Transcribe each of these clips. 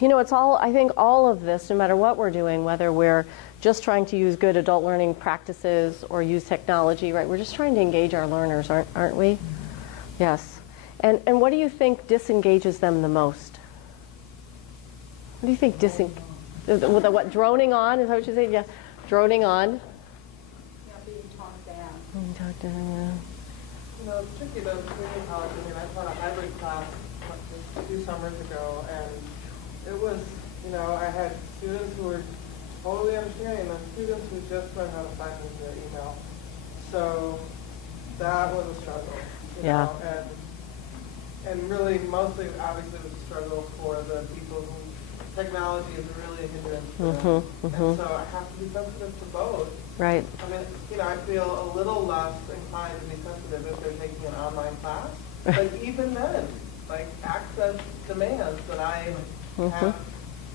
You know, it's all, I think all of this, no matter what we're doing, whether we're just trying to use good adult learning practices or use technology, right? We're just trying to engage our learners, aren't we? Yes. And what do you think disengages them the most? What do you think what, droning on? Is that what you say? Yeah, droning on. Yeah, being talked down. Being talked down, yeah. You know, it's tricky though, community college. I mean, I taught a hybrid class 2 summers ago, and it was, you know, I had students who were totally understanding, and then students who just learned how to sign into their email. So that was a struggle, you know, and really mostly, obviously, it was a struggle for the people who technology is really a hindrance to them. And so I have to be sensitive to both. Right. I mean, you know, I feel a little less inclined to be sensitive if they're taking an online class. But even then, like, access demands that I have,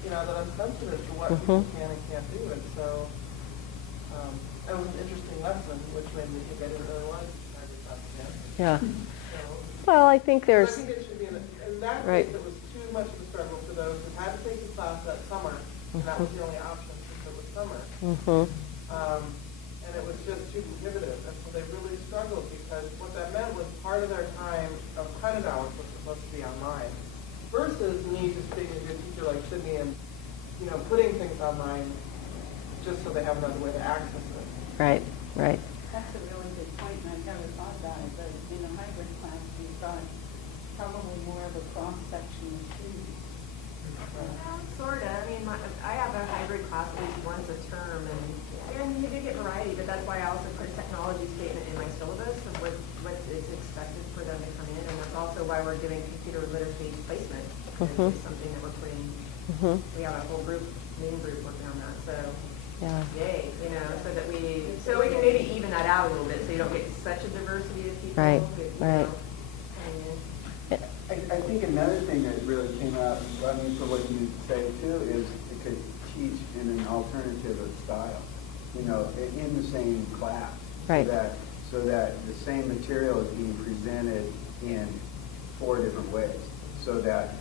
you know, that I'm sensitive to what people can and can't do. And so it was an interesting lesson, which made me think I didn't really want to do class again. Yeah. So, well, I think there's... I think it should be, in that case, it was too much of a struggle for those who had to take the class that summer, and that was the only option since it was summer. And it was just too prohibitive, and so they really struggled because what that meant was part of their time of credit hours was supposed to be online, versus me just being a good teacher like Sydney and, you know, putting things online just so they have another way to access it. Right, right. That's a really good point, and I've never thought about it, but in a hybrid class, we've got probably more of a cross-section of students. Sort of. I mean, I have a hybrid class at least once a term, and you do get variety, but that's why I also put a technology statement in my syllabus of what is expected for them to come in, and that's also why we're doing computer literacy placement. It's something that we're putting, we have a whole main group working on that, so yay, you know, so we can maybe even that out a little bit so you don't get such a diversity of people. Right, right. I think another thing that really came out, I mean, for what you say too, is it could teach in an alternative of style, you know, in the same class, right. so that the same material is being presented in 4 different ways, so that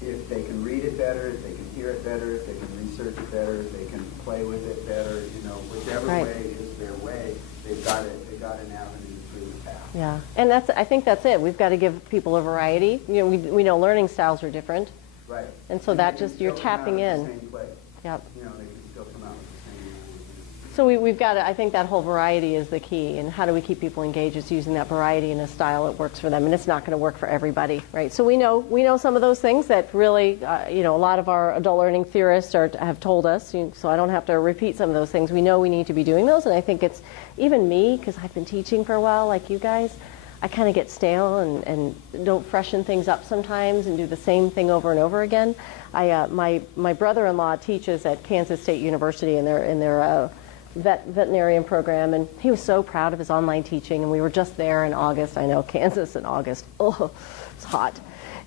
if they can read it better, if they can hear it better, if they can research it better, if they can play with it better, you know, whichever way is their way, they've got an avenue through the path. Yeah, and I think that's it. We've got to give people a variety. You know, we know learning styles are different. Right. And so that just, you're tapping in. The same place. Yep. You know, they can still come out with the same. So we've got to, I think that whole variety is the key, and how do we keep people engaged? It's using that variety in a style that works for them, and it's not going to work for everybody, right? So we know some of those things that really, you know, a lot of our adult learning theorists have told us, so I don't have to repeat some of those things. We know we need to be doing those, and I think it's, even me, because I've been teaching for a while like you guys, I kind of get stale and don't freshen things up sometimes and do the same thing over and over again. My brother-in-law teaches at Kansas State University in their veterinarian program, and he was so proud of his online teaching, and we were just there in August. I know, Kansas in August, oh, it's hot.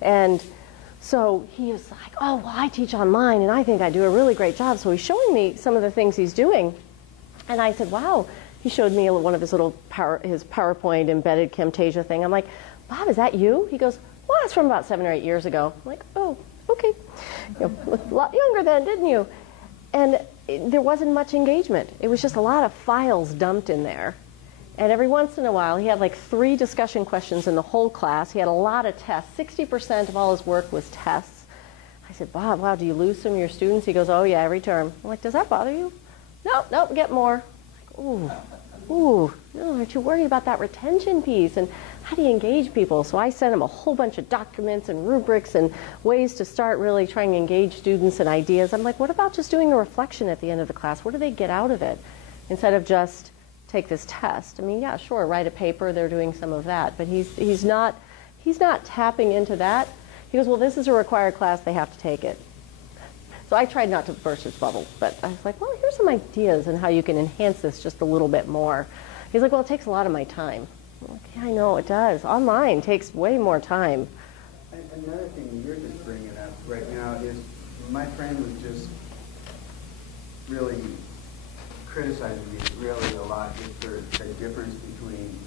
And so he was like, oh, well, I teach online, and I think I do a really great job. So he's showing me some of the things he's doing, and I said, wow. He showed me one of his little his PowerPoint embedded Camtasia thing. I'm like, Bob, is that you? He goes, well, that's from about 7 or 8 years ago. I'm like, oh, okay. You know, looked a lot younger then, didn't you? And there wasn't much engagement. It was just a lot of files dumped in there. And every once in a while, he had like 3 discussion questions in the whole class. He had a lot of tests. 60% of all his work was tests. I said, Bob, wow, do you lose some of your students? He goes, oh, yeah, every term. I'm like, does that bother you? Nope, get more. Ooh, aren't you worried about that retention piece? And how do you engage people? So I sent him a whole bunch of documents and rubrics and ways to start really trying to engage students and ideas. I'm like, what about just doing a reflection at the end of the class? What do they get out of it? Instead of just take this test. I mean, yeah, sure, write a paper. They're doing some of that. But he's not tapping into that. He goes, well, this is a required class. They have to take it. So I tried not to burst his bubble, but I was like, well, here's some ideas on how you can enhance this just a little bit more. He's like, well, it takes a lot of my time. I'm like, yeah, I know, it does. Online takes way more time. Another thing you're just bringing up right now is my friend was just really criticizing me really a lot just for the difference between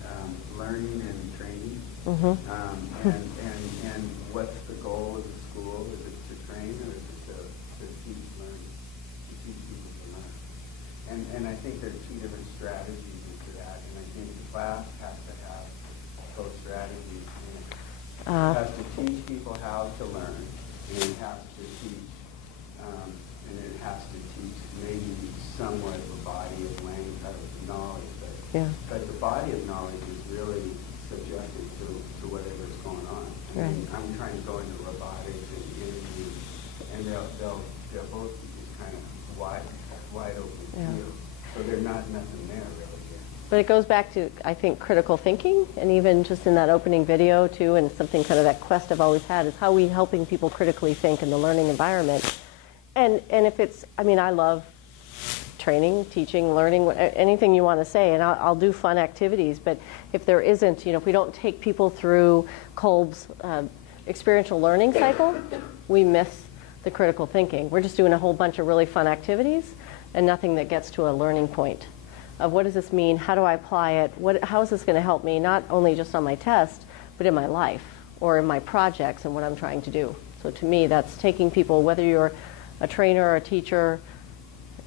learning and training. And what's the goal of the school? Is it to train or is it to I think there are two different strategies into that, and I think the class has to have both strategies. It has to teach people how to learn, and it has to teach, and it has to teach maybe somewhat of a body of language, of knowledge, but the body of knowledge is really subjective to whatever's going on. I mean, I'm trying to go into robotics and energy, and they'll both be just kind of wide open field. So there's nothing there really yet. But it goes back to, I think, critical thinking, and even just in that opening video too, and something kind of that quest I've always had is how we helping people critically think in the learning environment. And if it's, I mean, I love training, teaching, learning, anything you want to say, and I'll do fun activities, but if there isn't, if we don't take people through Kolb's experiential learning cycle, we miss the critical thinking. We're just doing a whole bunch of really fun activities and nothing that gets to a learning point of what does this mean, how do I apply it, how is this going to help me, not only just on my test, but in my life or in my projects and what I'm trying to do. So to me, that's taking people, whether you're a trainer or a teacher,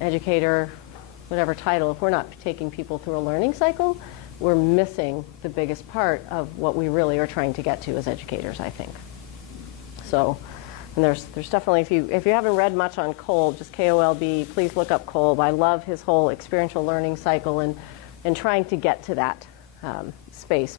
educator, whatever title, if we're not taking people through a learning cycle, we're missing the biggest part of what we really are trying to get to as educators, I think. So, and there's definitely, if you haven't read much on Kolb, just Kolb, please look up Kolb. I love his whole experiential learning cycle and trying to get to that space.